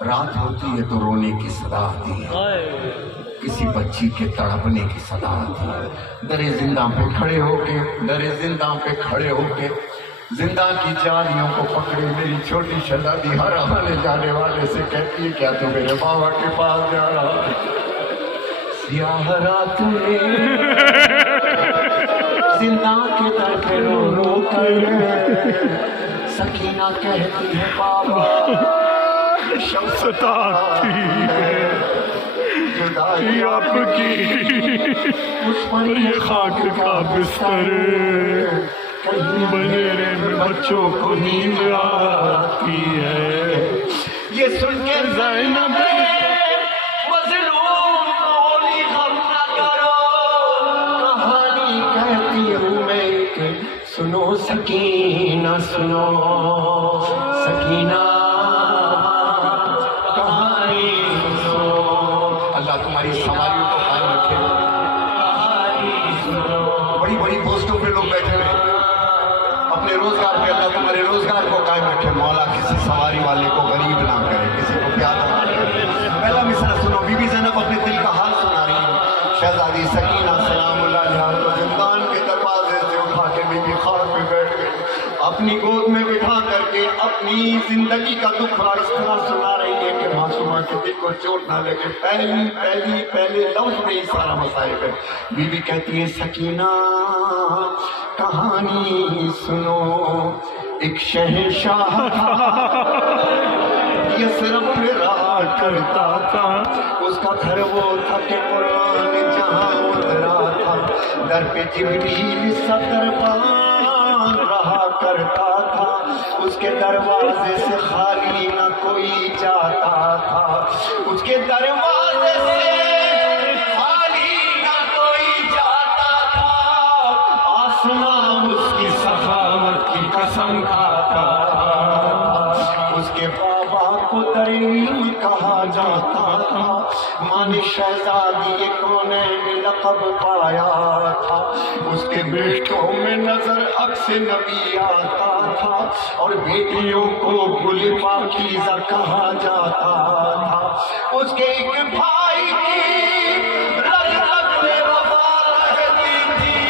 رات ہوتی ہے تو رونے کی صدا آتی ہے، کسی بچی کے تڑپنے کی صدا آتی ہے۔ در زندہ پہ کھڑے ہو کے، در زندہ پہ کھڑے ہو کے زندہ کی جالیوں کو پکڑے میری چھوٹی شہزادی ہر آنے جانے والے سے کہتی ہے کیا تو میرے بابا کے پاس جا رہا ہے؟ سیاہ رات میں زندہ کے در پہ رو رو کر سکینہ کہتی ہے بابا شمس آتی ہے جدائی آپ کی اس پر یہ خاک کا بستر بنیرے میں بچوں کو نیند آتی ہے۔ یہ سن کے زینب مظلوم بولی غم نہ کرو، کہانی کہتی ہوں میں کہ سنو سکینہ سنو سکینہ کہانی سنو۔ اللہ تمہاری سواریوں کو قائم رکھے۔ کہانی سنو۔ بڑی بڑی پوسٹوں پہ لوگ بیٹھے ہوئے اپنے روزگار پہ، اللہ تمہارے روزگار کو قائم رکھے۔ مولا کسی سواری والے کو غریب نہ کرے، کسی کو پیارا نہ کرے۔ پہلا مصرع سنو، بی بی زینب اپنے دل کا حال سنا رہی ہے۔ شہزادی سکینہ سلام اللہ علیہا کو زندان کے دروازے سے اٹھا کے بی بی خواب میں بیٹھ گئی، اپنی گود میں بٹھا کر کے اپنی زندگی کا دکھ اس طرح سنا رہی ہے کہ معصومہ کے دل کو چوٹ نہ لگے۔ پہلے لفظ میں ہی سارا مسائل ہے۔ بی بی کہتی ہے سکینہ کہانی سنو، ایک شہنشاہ یہ صرف رہا کرتا تھا، اس کا گھر وہ تھا کہ قرآن جہاں اترا تھا، در پہ جبریل سا دربان رہا کرتا تھا، اس کے دروازے سے خالی نہ کوئی جاتا تھا، اس کے دروازے سے خالی نہ کوئی جاتا تھا، آسمان اس کی سخاوت کی قسم کھاتا تھا، اس کے بابا کو تریم کہا جاتا تھا، ماں نے شہزادی کونین لقب پایا تھا، اس کے بیٹوں میں نظر عکس نبی آتا تھا، اور بیٹیوں کو گل پاکیزہ کہا جاتا تھا، اس کے ایک بھائی کی رگ رگ میں وفا رہتی تھی،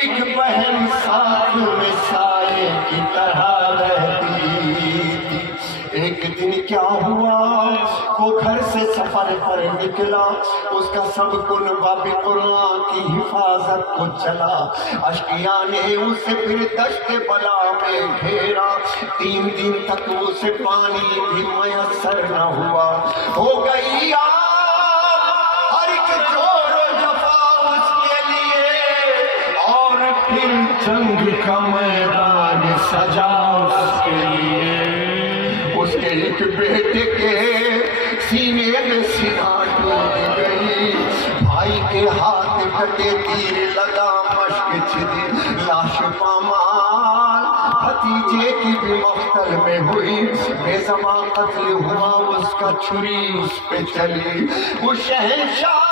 ایک بہن ساتھ میں سائے کی طرح رہتی تھی۔ ایک دن کیا ہوا، وہ گھر سے سفر پر نکلا، اس کا سب کنبہ بھی قرآن کی حفاظت کو چلا، اشقیاء نے اسے پھر دشت بلا میں گھیرا، 3 دن تک اسے پانی بھی میسر نہ ہوا، ہو گئی ہر ایک جوڑ و جفا اس کے لیے، اور پھر جنگ کا میدان سجا اس کے لیے، اس کے ایک بیٹے کے سینے میں سینہ ٹوٹ گئی، بھائی کے ہاتھ کٹے تیر لگا مشک چھدی، لاش پامال بھتیجے کی بھی مقتل میں ہوئی، بے زماں قتل ہوا، اس کا چھری اس پہ چلی، وہ شہنشاہ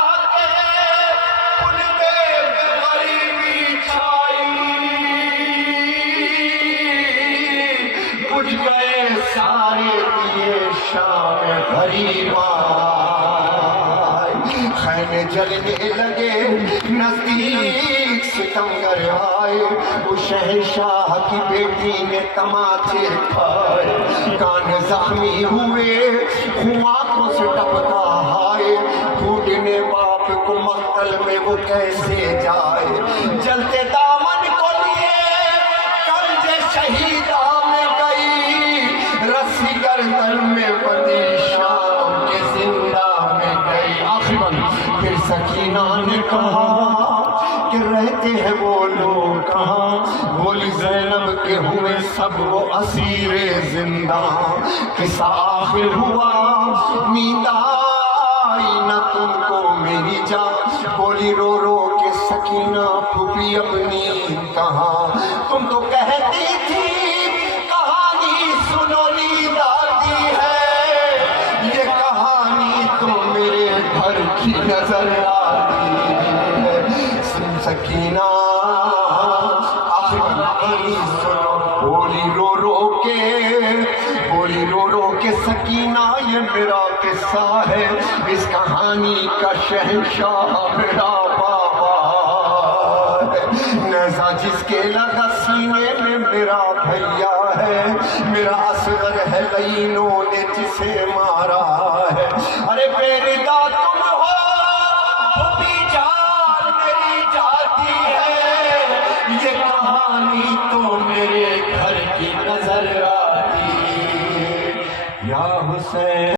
بجھ گئے سارے دیے شام غریب آئے، خیمے جلنے لگے نزدیک ستمگر آئے، وہ شہنشاہ کی بیٹی نے تماچے کھائے، کان زخمی ہوئے خون آنکھوں سے ٹپکا ہائے، ڈھونڈنے باپ کو مقتل میں وہ کیسے جائے، جلتے دامن کو لیے کنج شہیدہ میں گئی، رسی گردن میں بندھی شام کے زندہ میں گئی۔ آخراً پھر سکینہ نے کہا کہ رہتے ہیں وہ لوگ کہاں، بولی زینب کے ہوئے سب وہ اسیر زندہ، قصہ آخر ہوا نیند آئی نہ تم کو میری جان، بولی رو رو کے سکینہ پھوپھی اپنی کہاں، تم تو کہتی تھی کہانی سنو نیند آتی ہے، یہ کہانی تو میرے گھر کی نظر آتی ہے، سکینہ آخر کہانی سنو، بولی رو رو کے سکینہ یہ میرا قصہ ہے، اس کہانی کا شہنشاہ میرا بابا ہے، نیزہ جس کے لگا سینے میں میرا بھیا ہے، میرا اصغر ہے لعینوں نے جسے مارا ہے، ارے پیردا تم ہو وہ بھی جان میری جاتی ہے، یہ کہانی تو میرے گھر کی نظر آتی ہے یا حسین۔